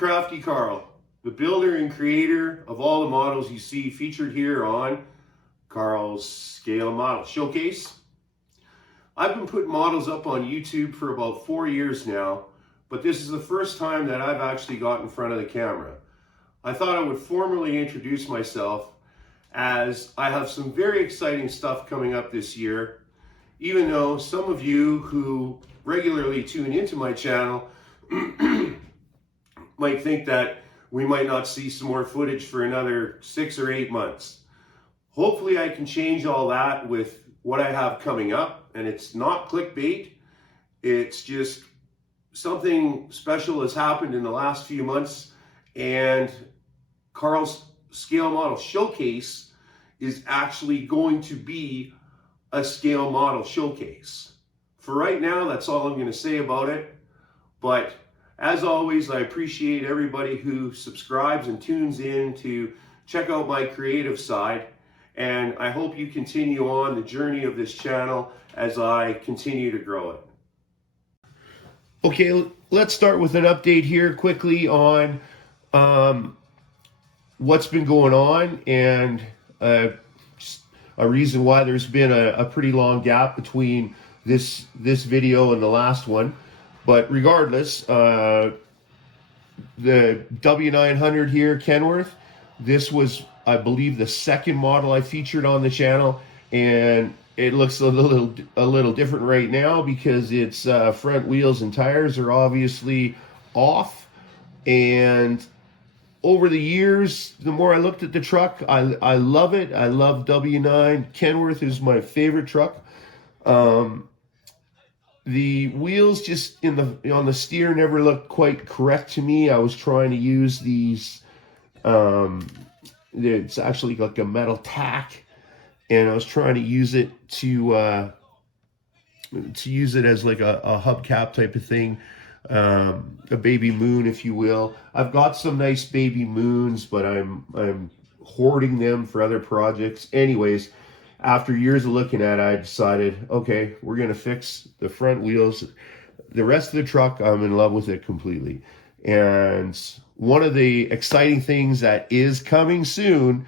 Crafty Karl, the builder and creator of all the models you see featured here on Karl's Scale Model Showcase. I've been putting models up on YouTube for about 4 years now, but this is the first time that I've actually got in front of the camera. I thought I would formally introduce myself, as I have some very exciting stuff coming up this year, even though some of you who regularly tune into my channel might think that we might not see some more footage for another 6 or 8 months. Hopefully I can change all that with what I have coming up, and it's not clickbait. It's just something special has happened in the last few months, and Karl's Scale Model Showcase is actually going to be a scale model showcase. For right now, that's all I'm going to say about it, but as always, I appreciate everybody who subscribes and tunes in to check out my creative side, and I hope you continue on the journey of this channel as I continue to grow it. Okay, let's start with an update here quickly on what's been going on, and a reason why there's been a pretty long gap between this video and the last one. But regardless, the W900 here, Kenworth, this was, I believe, the second model I featured on the channel, and it looks a little different right now because its front wheels and tires are obviously off. And over the years, the more I looked at the truck, I love it. I love W9. Kenworth is my favorite truck. The wheels just on the steer never looked quite correct to me. I was trying to use these, it's actually like a metal tack, and I was trying to use it to use it as like a hubcap type of thing, a baby moon, if you will. I've got some nice baby moons, but I'm hoarding them for other projects. Anyways, after years of looking at it, I decided, okay, we're going to fix the front wheels. The rest of the truck, I'm in love with it completely. And one of the exciting things that is coming soon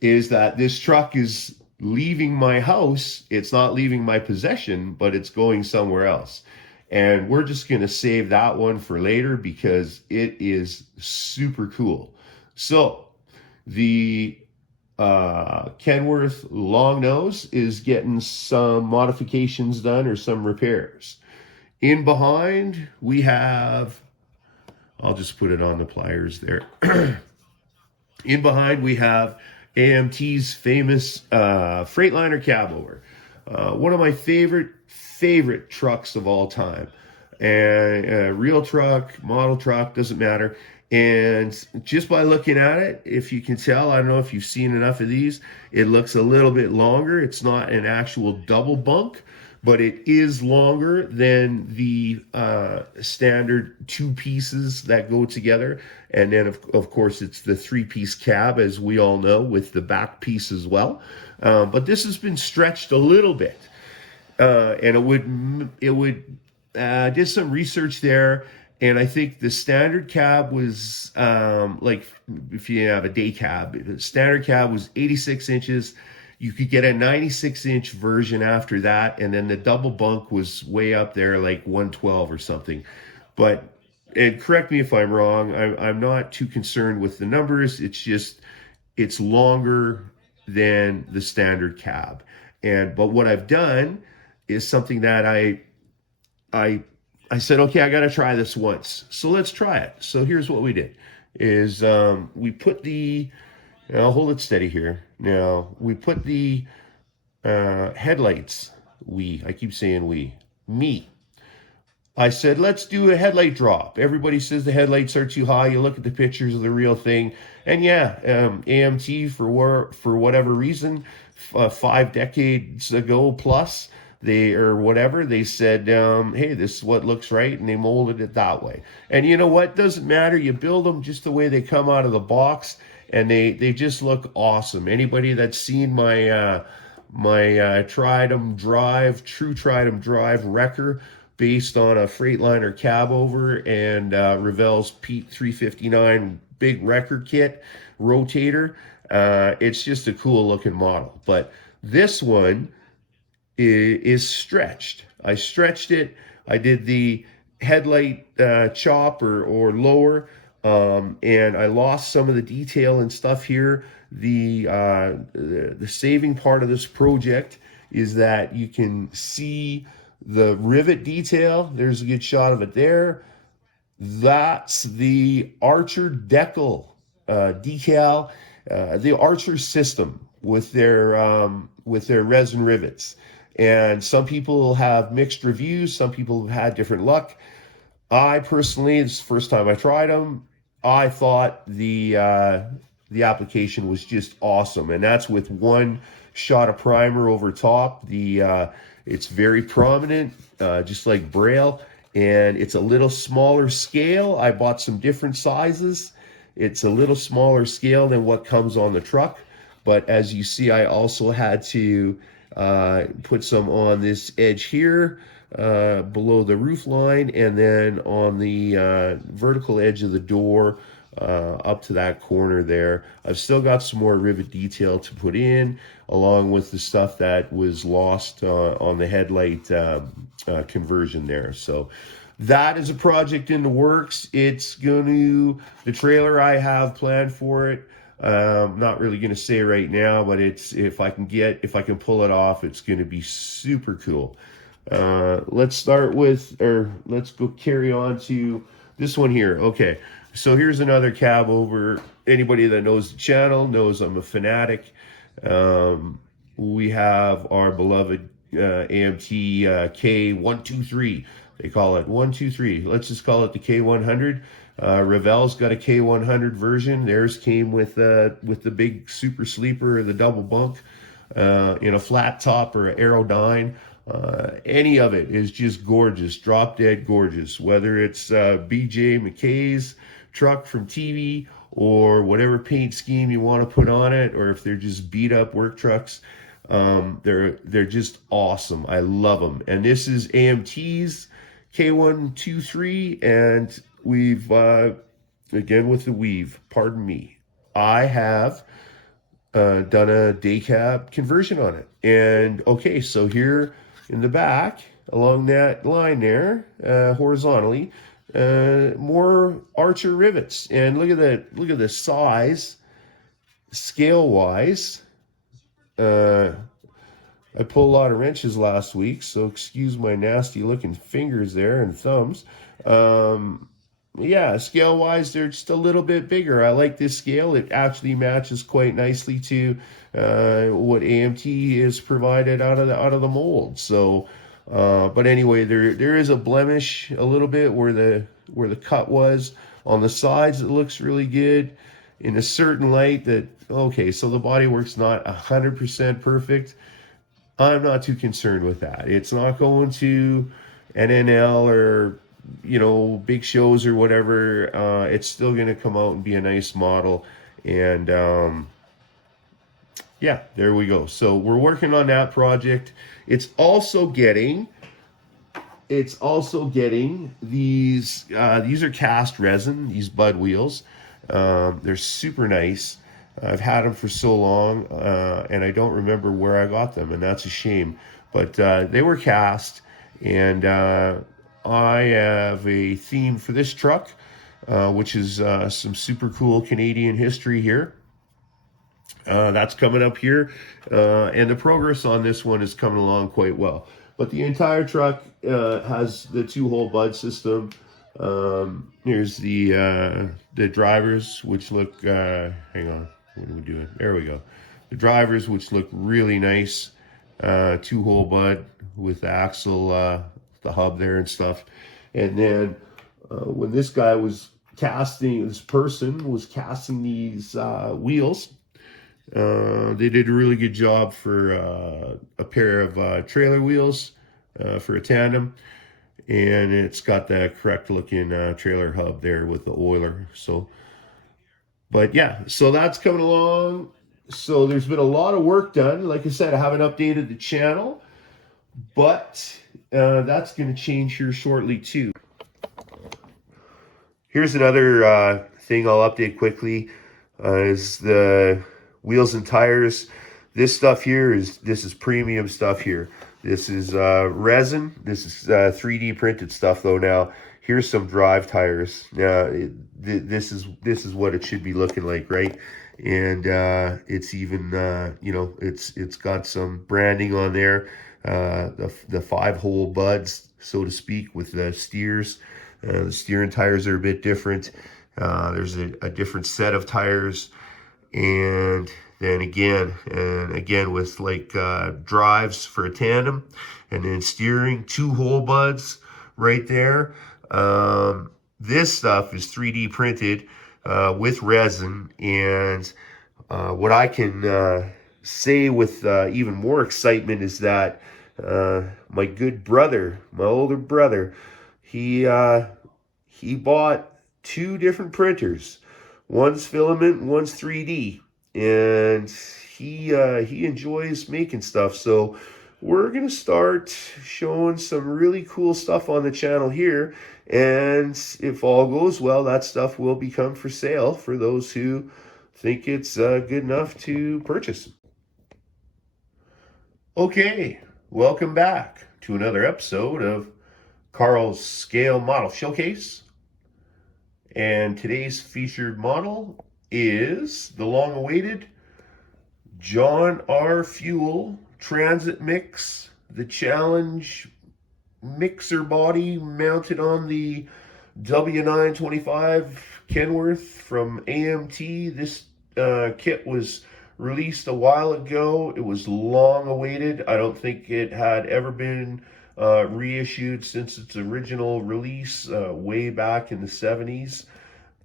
is that this truck is leaving my house. It's not leaving my possession, but it's going somewhere else. And we're just going to save that one for later because it is super cool. So the Kenworth long nose is getting some modifications done or some repairs. In behind we have, I'll just put it on the pliers there. In behind we have AMT's famous Freightliner cab over. One of my favorite trucks of all time. And real truck, model truck, doesn't matter. And just by looking at it, if you can tell, I don't know if you've seen enough of these, it looks a little bit longer. It's not an actual double bunk, but it is longer than the standard 2 pieces that go together. And then, of course, it's the 3-piece cab, as we all know, with the back piece as well. But this has been stretched a little bit. And did some research there. And I think the standard cab was, like, if you have a day cab, the standard cab was 86 inches. You could get a 96-inch version after that. And then the double bunk was way up there, like 112 or something. But, and correct me if I'm wrong, I'm not too concerned with the numbers. It's just, it's longer than the standard cab. But what I've done is something that I said, okay, I got to try this once. So let's try it. So here's what we did is we put the, I'll hold it steady here. Now we put the headlights, I keep saying me. I said, let's do a headlight drop. Everybody says the headlights are too high. You look at the pictures of the real thing. And yeah, AMT for whatever reason, 5 decades ago plus, they said, hey, this is what looks right, and they molded it that way. And you know what? Doesn't matter. You build them just the way they come out of the box, and they just look awesome. Anybody that's seen my true Tried 'em drive wrecker, based on a Freightliner cab over and Revell's Pete 359 big record kit rotator. It's just a cool looking model. But this one is stretched. I stretched it. I did the headlight chop or lower, and I lost some of the detail and stuff here. The saving part of this project is that you can see the rivet detail. There's a good shot of it there. That's the Archer decal decal, the Archer system with their resin rivets. And some people have mixed reviews. Some people have had different luck. I personally, it's the first time I tried them. I thought the application was just awesome, and that's with one shot of primer over top. It's very prominent, just like Braille, and it's a little smaller scale. I bought some different sizes. It's a little smaller scale than what comes on the truck, but as you see, I also had to put some on this edge here below the roof line, and then on the vertical edge of the door up to that corner there. I've still got some more rivet detail to put in, along with the stuff that was lost on the headlight conversion there. So that is a project in the works. It's the trailer I have planned for it. Not really going to say right now, but if I can pull it off, it's going to be super cool. Let's go carry on to this one here. Okay, so here's another cab over. Anybody that knows the channel knows I'm a fanatic. We have our beloved AMT K123. They call it 123. Let's just call it the K100. Revell's got a K100 version. Theirs came with the big super sleeper, the double bunk, in a flat top or an Aerodyne. Any of it is just gorgeous, drop dead gorgeous. Whether it's BJ McKay's truck from TV or whatever paint scheme you want to put on it, or if they're just beat up work trucks, they're just awesome. I love them. And this is AMT's K123, and we've again with the weave. Pardon me. I have done a day cab conversion on it, and okay, so here in the back along that line there, horizontally, more Archer rivets, and look at the size, scale wise. I pulled a lot of wrenches last week, so excuse my nasty looking fingers there and thumbs. Yeah, scale wise, they're just a little bit bigger. I like this scale. It actually matches quite nicely to what AMT is provided out of the mold. So, but anyway, there is a blemish a little bit where the cut was on the sides. It looks really good in a certain light. That okay, so the bodywork's not 100% perfect. I'm not too concerned with that. It's not going to NNL or big shows or whatever. It's still going to come out and be a nice model. And yeah, there we go. So we're working on that project. It's also getting these are cast resin, these Bud wheels. They're super nice. I've had them for so long, and I don't remember where I got them, and that's a shame. But they were cast, and I have a theme for this truck, which is some super cool Canadian history here. That's coming up here, and the progress on this one is coming along quite well. But the entire truck has the two-hole Bud system. Here's the drivers, which look, hang on, what are we doing? There we go. The drivers, which look really nice, two-hole Bud with the axle, the hub there and stuff. And then when this person was casting these wheels, they did a really good job for a pair of trailer wheels for a tandem. And it's got the correct looking trailer hub there with the oiler. So, but yeah, so that's coming along. So there's been a lot of work done. Like I said, I haven't updated the channel, but that's going to change here shortly too. Here's another thing I'll update quickly is the wheels and tires. This stuff here this is premium stuff here. This is resin. This is 3D printed stuff though. Now here's some drive tires. Now this is what it should be looking like, right? And it's even it's got some branding on there. The 5-hole buds, so to speak, with the steers. The steering tires are a bit different. There's a different set of tires, and then again with like drives for a tandem, and then steering 2-hole buds right there. This stuff is 3D printed with resin, and what I can say with even more excitement is that my good brother, my older brother, he bought 2 different printers. One's filament, one's 3D, and he enjoys making stuff. So we're gonna start showing some really cool stuff on the channel here, and if all goes well, that stuff will become for sale for those who think it's good enough to purchase. Okay, welcome back to another episode of Karl's Scale Model Showcase. And today's featured model is the long-awaited John R. Fuel Transit Mix, the Challenge mixer body mounted on the W925 Kenworth from AMT. This kit was released a while ago. It was long awaited. I don't think it had ever been reissued since its original release way back in the 70s,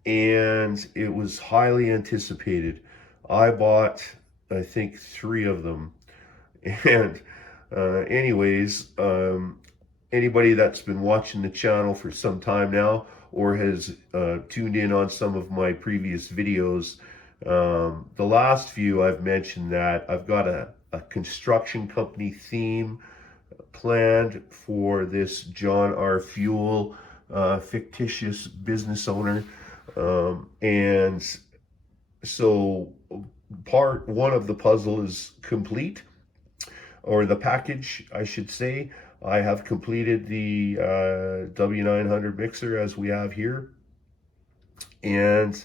and it was highly anticipated. I bought, I think, 3 of them, and anyways, anybody that's been watching the channel for some time now or has tuned in on some of my previous videos, the last few I've mentioned that I've got a construction company theme planned for this John R. Fuel fictitious business owner, and so part 1 of the puzzle is complete, or the package I should say. I have completed the W900 mixer as we have here, and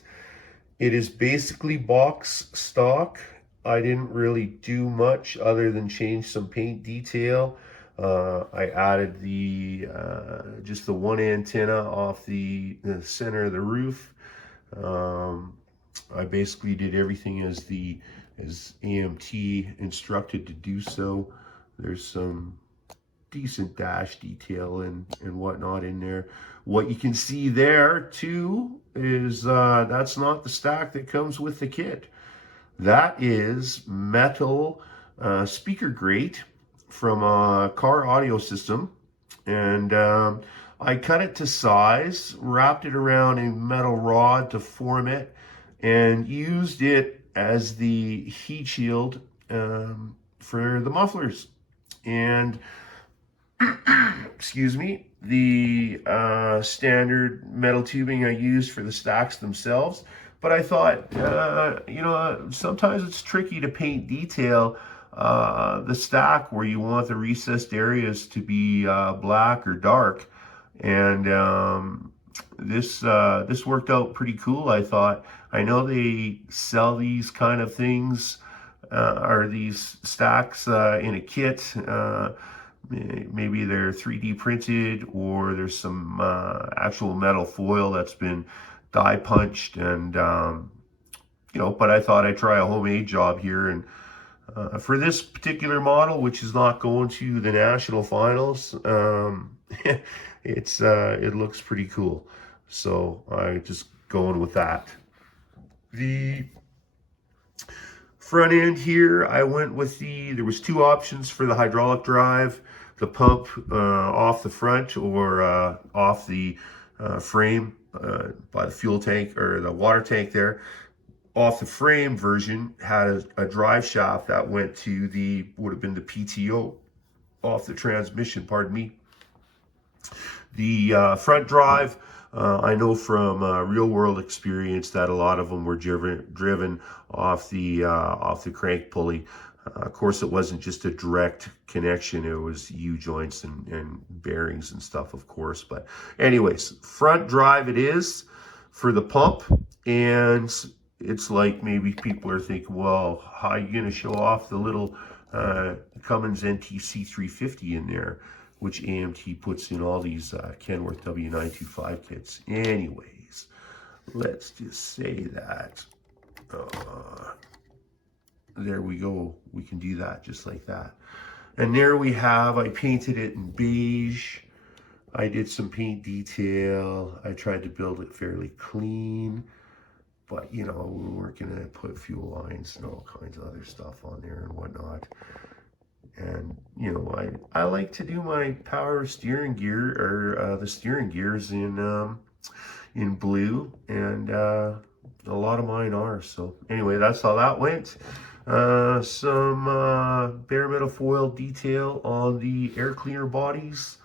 it is basically box stock. I didn't really do much other than change some paint detail. I added the just the one antenna off the center of the roof. I basically did everything as AMT instructed to do so. There's some decent dash detail and whatnot in there. What you can see there too is that's not the stack that comes with the kit. That is metal speaker grate from a car audio system, and I cut it to size, wrapped it around a metal rod to form it, and used it as the heat shield for the mufflers. And excuse me, the standard metal tubing I used for the stacks themselves. But I thought, sometimes it's tricky to paint detail the stack where you want the recessed areas to be black or dark. And this worked out pretty cool, I thought. I know they sell these kind of things, or these stacks in a kit. Maybe they're 3D printed, or there's some actual metal foil that's been die punched, and but I thought I'd try a homemade job here. And for this particular model, which is not going to the national finals, it looks pretty cool, so I just going with that. The front end here, I went with there was 2 options for the hydraulic drive: the pump off the front or off the frame by the fuel tank or the water tank there. Off the frame version had a drive shaft that went to would have been the PTO. off the transmission, pardon me. The front drive, I know from real world experience that a lot of them were driven off the crank pulley. Of course, it wasn't just a direct connection. It was U-joints and bearings and stuff, of course. But anyways, front drive it is for the pump. And it's like maybe people are thinking, well, how are you going to show off the little Cummins NTC 350 in there, which AMT puts in all these Kenworth W925 kits. Anyways, let's just say that. There we go. We can do that just like that. And there we have, I painted it in beige. I did some paint detail. I tried to build it fairly clean. But, you know, we weren't going to put fuel lines and all kinds of other stuff on there and whatnot. And, you know, I like to do my power steering gear, or the steering gears in blue. And a lot of mine are. So, anyway, that's how that went. Some bare metal foil detail on the air cleaner bodies.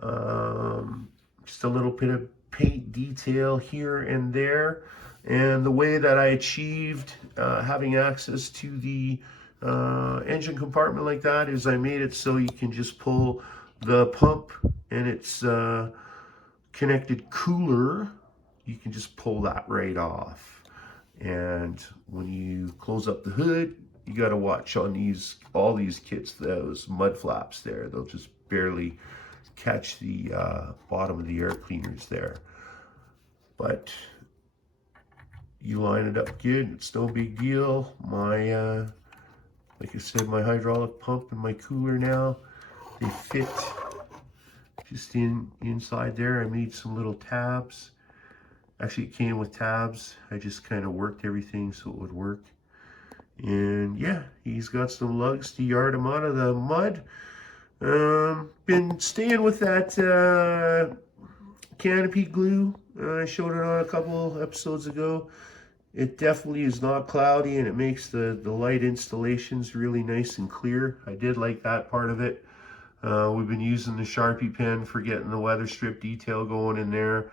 Just a little bit of paint detail here and there. And the way that I achieved having access to the engine compartment like that is I made it so you can just pull the pump and its connected cooler. You can just pull that right off. And when you close up the hood, you got to watch on all these kits, those mud flaps there. They'll just barely catch the bottom of the air cleaners there. But you line it up good, it's no big deal. My, like I said, my hydraulic pump and my cooler now, they fit just inside there. I made some little tabs. Actually, it came with tabs. I just kind of worked everything so it would work. And yeah, he's got some lugs to yard him out of the mud. Been staying with that canopy glue. I showed it on a couple episodes ago. It definitely is not cloudy, and it makes the light installations really nice and clear. I did like that part of it. We've been using the Sharpie pen for getting the weather strip detail going in there.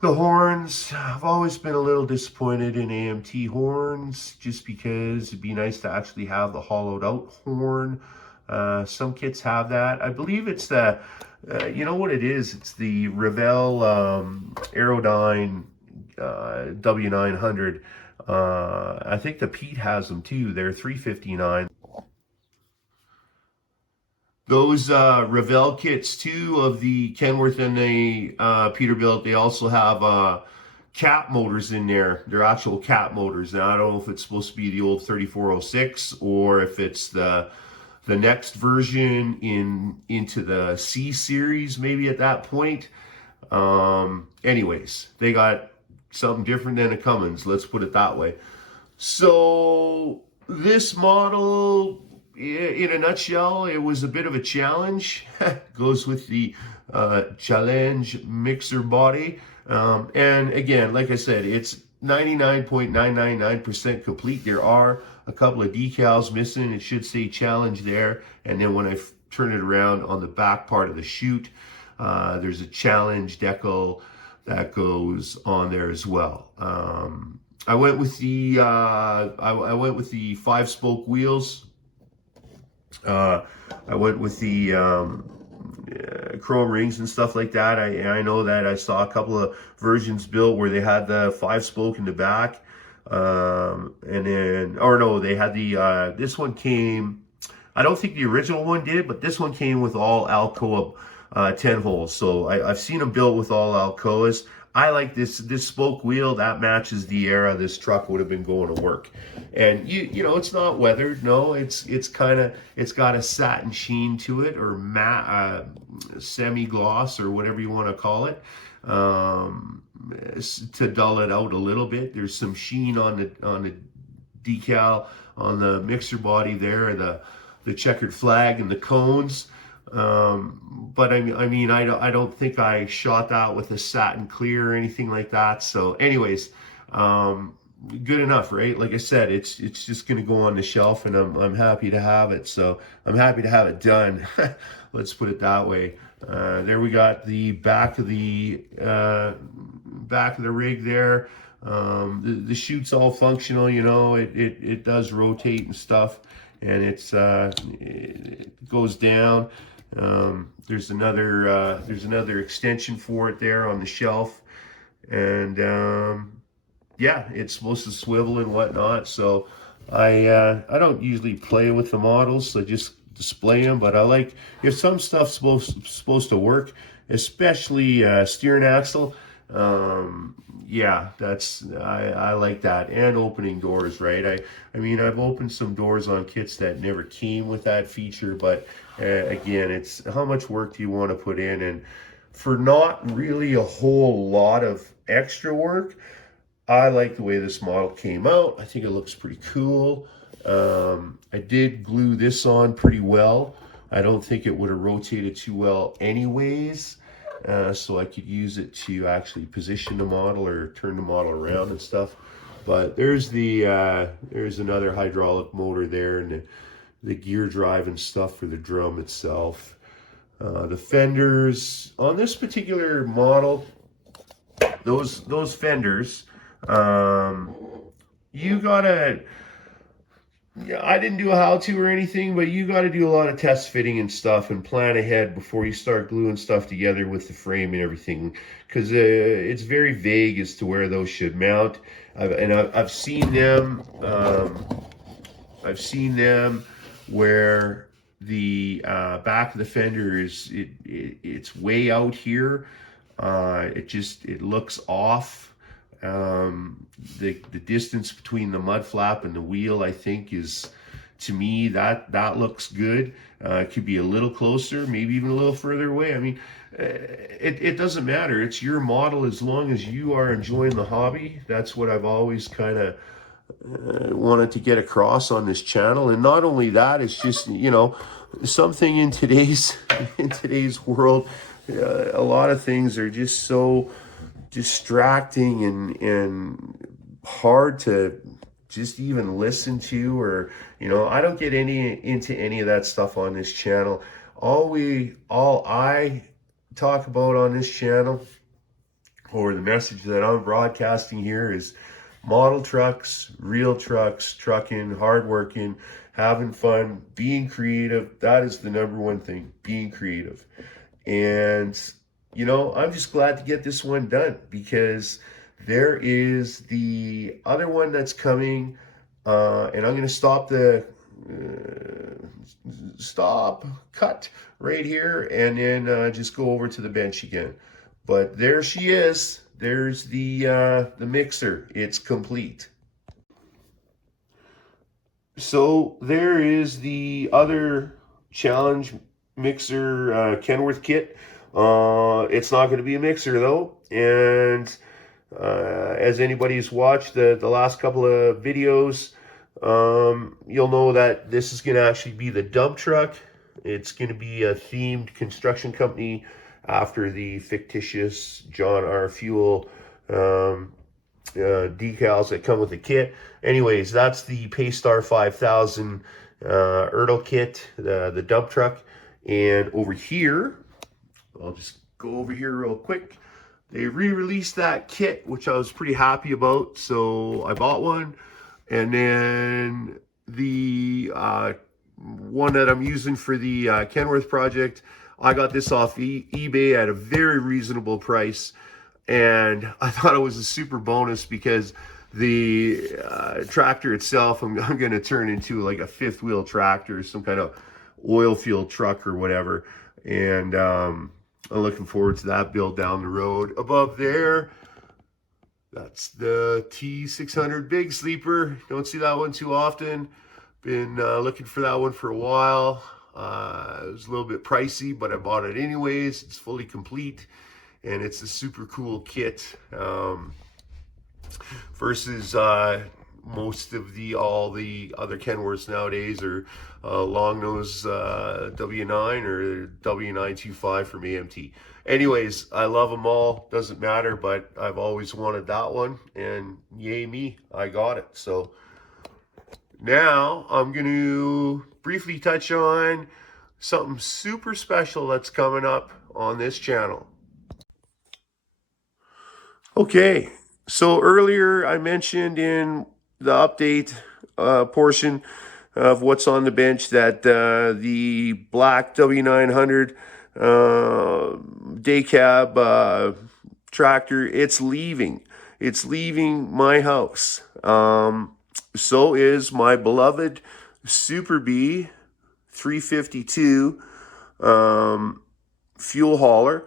The horns, I've always been a little disappointed in AMT horns, just because it'd be nice to actually have the hollowed out horn. Some kits have that. I believe it's the, you know what it is? It's the Revell Aerodyne W900. I think the Pete has them too. They're $359. Those Revell kits too of the Kenworth and the Peterbilt, they also have cap motors in there. They're actual cap motors. Now I don't know if it's supposed to be the old 3406 or if it's the next version into the C series maybe at that point. Anyways, they got something different than a Cummins, let's put it that way. So this model, in a nutshell, it was a bit of a challenge. Goes with the challenge mixer body. And again, like I said, it's 99.999% complete. There are a couple of decals missing. It should say challenge there. And then when I turn it around on the back part of the chute, there's a challenge decal that goes on there as well. I went with the I went with the 5-spoke wheels. I went with the chrome rings and stuff like that. I know that I saw a couple of versions built where they had the 5-spoke in the back, and then, or no, they had the this one came. I don't think the original one did, but this one came with all Alcoa 10 holes. So I've seen them built with all Alcoas. I like this spoke wheel that matches the era this truck would have been going to work. And you know, it's not weathered. No, it's got a satin sheen to it, or matte semi-gloss, or whatever you want to call it, to dull it out a little bit. There's some sheen on the decal on the mixer body there, the checkered flag and the cones. But I mean, I don't think I shot that with a satin clear or anything like that. So anyways, good enough, right? Like I said, it's just going to go on the shelf, and I'm happy to have it. So I'm happy to have it done. Let's put it that way. There we got the back of the rig there. The chute's all functional, you know. It does rotate and stuff, and it goes down. There's another extension for it there on the shelf, and yeah, it's supposed to swivel and whatnot. So I don't usually play with the models. I just display them. But I like, if some stuff's supposed to work, especially steering axle. Yeah, I like that. And opening doors, right? I mean, I've opened some doors on kits that never came with that feature, but again, it's how much work do you want to put in, and for not really a whole lot of extra work, I like the way this model came out. I think it looks pretty cool. I did glue this on pretty well. I don't think it would have rotated too well anyways. So I could use it to actually position the model or turn the model around and stuff. But there's another hydraulic motor there, and the gear drive and stuff for the drum itself. The fenders on this particular model, those fenders, you gotta, I didn't do a how-to or anything, but you got to do a lot of test fitting and stuff and plan ahead before you start gluing stuff together with the frame and everything, because it's very vague as to where those should mount. I've seen them. I've seen them where the back of the fender is it's way out here. It looks off. The distance between the mud flap and the wheel, I think, is, to me, that looks good. It could be a little closer, maybe even a little further away. I mean, it doesn't matter. It's your model as long as you are enjoying the hobby. That's what I've always kind of wanted to get across on this channel. And not only that, it's just, you know, something in today's world, a lot of things are just so distracting and hard to just even listen to, or, you know, I don't get into any of that stuff on this channel. All I talk about on this channel, or the message that I'm broadcasting here, is model trucks, real trucks, trucking, hardworking, having fun, being creative. That is the number one thing, being creative. And you know, I'm just glad to get this one done, because there is the other one that's coming, and I'm going to stop the cut right here, and then just go over to the bench again. But there she is. There's the mixer. It's complete. So there is the other challenge mixer Kenworth kit. It's not going to be a mixer though, and as anybody who's watched the last couple of videos, you'll know that this is going to actually be the dump truck. It's going to be a themed construction company after the fictitious John R. Fuel decals that come with the kit. Anyways, that's the Paystar 5000 Ertl kit, the dump truck. And over here, I'll just go over here real quick. They re-released that kit, which I was pretty happy about, so I bought one. And then the one that I'm using for the Kenworth project, I got this off eBay at a very reasonable price, and I thought it was a super bonus because the tractor itself, I'm going to turn into like a fifth wheel tractor, some kind of oil field truck or whatever. And I'm looking forward to that build down the road. Above there, that's the T600 Big Sleeper. Don't see that one too often. Been looking for that one for a while. It was a little bit pricey, but I bought it anyways. It's fully complete, and it's a super cool kit. Versus most of all the other Kenworths nowadays are long nose W9 or W925 from AMT. Anyways, I love them all. Doesn't matter, but I've always wanted that one, and yay me, I got it. So now I'm going to briefly touch on something super special that's coming up on this channel. Okay, so earlier I mentioned in the update portion of what's on the bench that the black W900 day cab tractor, it's leaving my house. So is my beloved Super B 352 fuel hauler.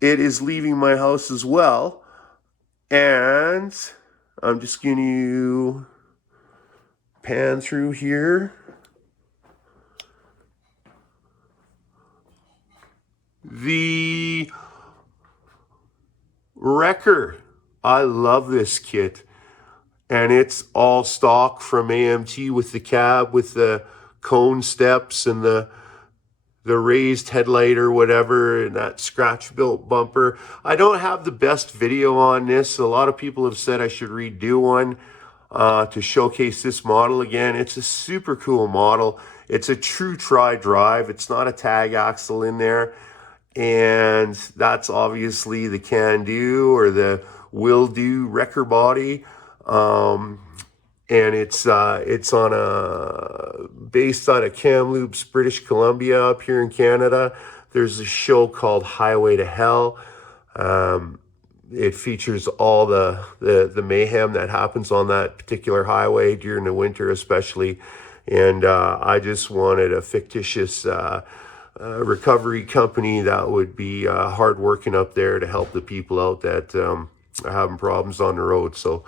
It is leaving my house as well. And I'm just going to pan through here. The Wrecker. I love this kit. And it's all stock from AMT with the cab, with the cone steps and the raised headlight or whatever, and that scratch built bumper. I don't have the best video on this. A lot of people have said I should redo one to showcase this model again. It's a super cool model. It's a true tri-drive. It's not a tag axle in there. And that's obviously the can-do or the will-do wrecker body. And it's on based on a Kamloops, British Columbia up here in Canada. There's a show called Highway to Hell. It features all the mayhem that happens on that particular highway during the winter especially. And I just wanted a fictitious recovery company that would be hard working up there to help the people out that are having problems on the road. So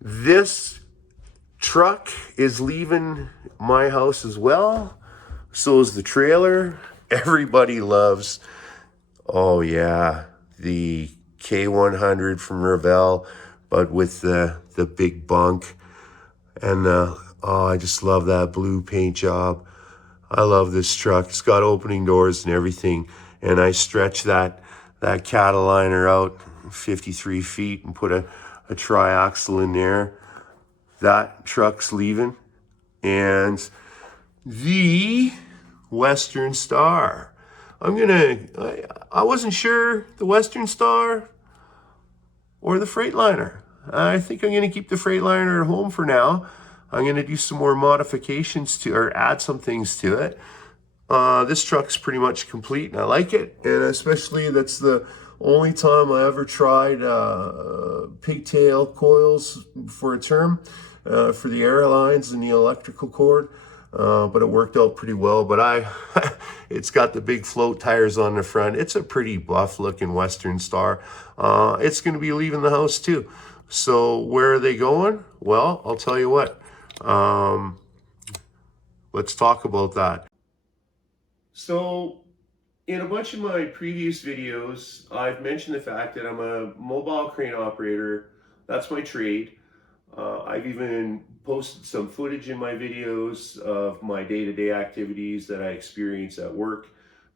this truck is leaving my house as well. So is the trailer. Everybody loves, oh yeah, the K100 from Revell, but with the big bunk. And I just love that blue paint job. I love this truck. It's got opening doors and everything. And I stretch that Cataliner out 53 feet and put a tri-axle in there. That truck's leaving. And the Western Star. I wasn't sure the Western Star or the Freightliner. I think I'm going to keep the Freightliner at home for now. I'm going to do some more modifications to, or add some things to it. This truck's pretty much complete and I like it. And especially that's the only time I ever tried pigtail coils for a term. For the airlines and the electrical cord, but it worked out pretty well. But it's got the big float tires on the front. It's a pretty buff looking Western Star. It's going to be leaving the house too. So where are they going? Well, I'll tell you what. Let's talk about that. So in a bunch of my previous videos, I've mentioned the fact that I'm a mobile crane operator. That's my trade. I've even posted some footage in my videos of my day-to-day activities that I experience at work.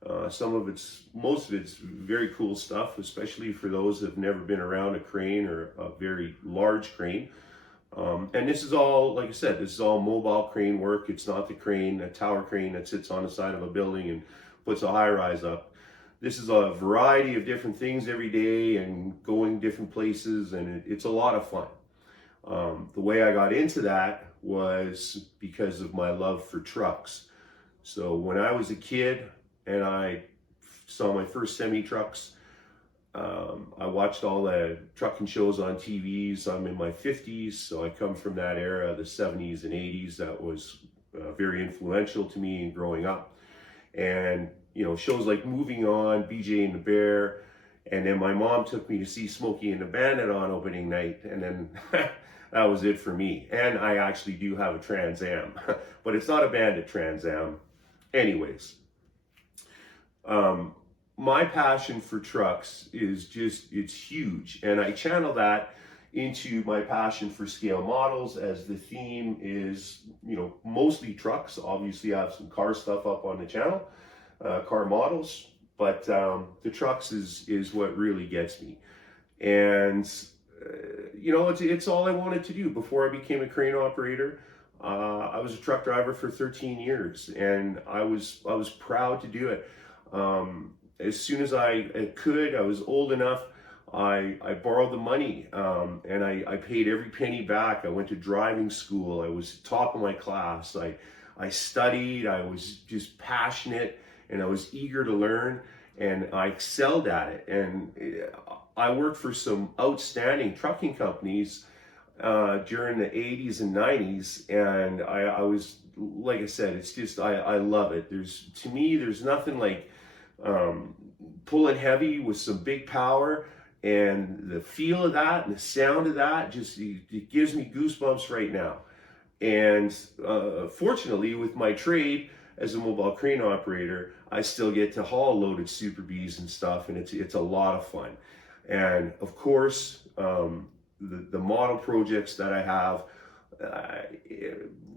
Most of it's very cool stuff, especially for those that have never been around a crane or a very large crane. And this is all, like I said, this is all mobile crane work. It's not the crane, a tower crane that sits on the side of a building and puts a high-rise up. This is a variety of different things every day and going different places, and it's a lot of fun. The way I got into that was because of my love for trucks. So when I was a kid and I saw my first semi-trucks, I watched all the trucking shows on TVs. I'm in my 50s, so I come from that era, the 70s and 80s. That was very influential to me in growing up. And, you know, shows like Moving On, BJ and the Bear, and then my mom took me to see Smokey and the Bandit on opening night, and then that was it for me. And I actually do have a Trans Am, but it's not a Bandit Trans Am. Anyways, my passion for trucks is just, it's huge. And I channel that into my passion for scale models, as the theme is, you know, mostly trucks. Obviously I have some car stuff up on the channel, car models, but the trucks is what really gets me. And you know, it's all I wanted to do. Before I became a crane operator, I was a truck driver for 13 years, and I was proud to do it. As soon as I could, I was old enough, I borrowed the money, and I paid every penny back. I went to driving school. I was top of my class. I studied. I was just passionate, and I was eager to learn, and I excelled at it. And I worked for some outstanding trucking companies during the 80s and 90s, and I was, like I said, it's just, I love it. To me, there's nothing like pulling heavy with some big power, and the feel of that and the sound of that, just, it gives me goosebumps right now. And fortunately, with my trade as a mobile crane operator, I still get to haul loaded Super Bs and stuff, and it's a lot of fun. And of course, the model projects that I have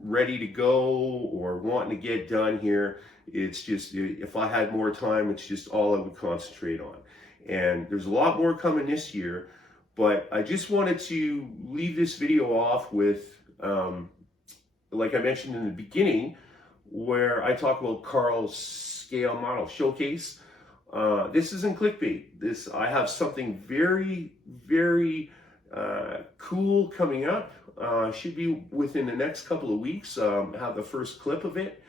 ready to go or wanting to get done here, it's just, if I had more time, it's just all I would concentrate on. And there's a lot more coming this year, but I just wanted to leave this video off with, like I mentioned in the beginning, where I talk about Karl's scale model showcase. This isn't clickbait. I have something very, very cool coming up. Should be within the next couple of weeks. Have the first clip of it.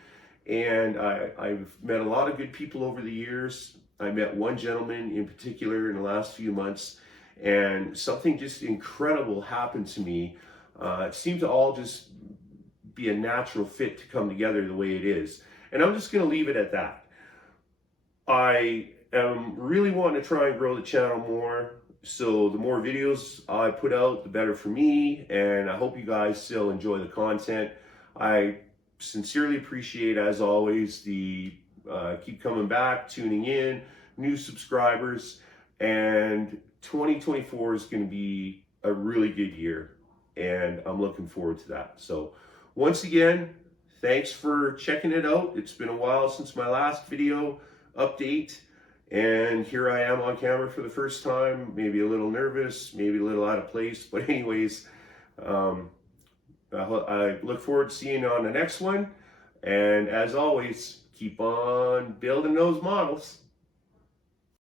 And I've met a lot of good people over the years. I met one gentleman in particular in the last few months, and something just incredible happened to me. It seemed to all just be a natural fit to come together the way it is. And I'm just going to leave it at that. I am really wanting to try and grow the channel more. So the more videos I put out, the better for me. And I hope you guys still enjoy the content. I sincerely appreciate, as always, the keep coming back, tuning in, new subscribers. And 2024 is going to be a really good year, and I'm looking forward to that. So once again, thanks for checking it out. It's been a while since my last video update, and here I am on camera for the first time. Maybe a little nervous, maybe a little out of place, but anyways, I look forward to seeing you on the next one. And as always, keep on building those models.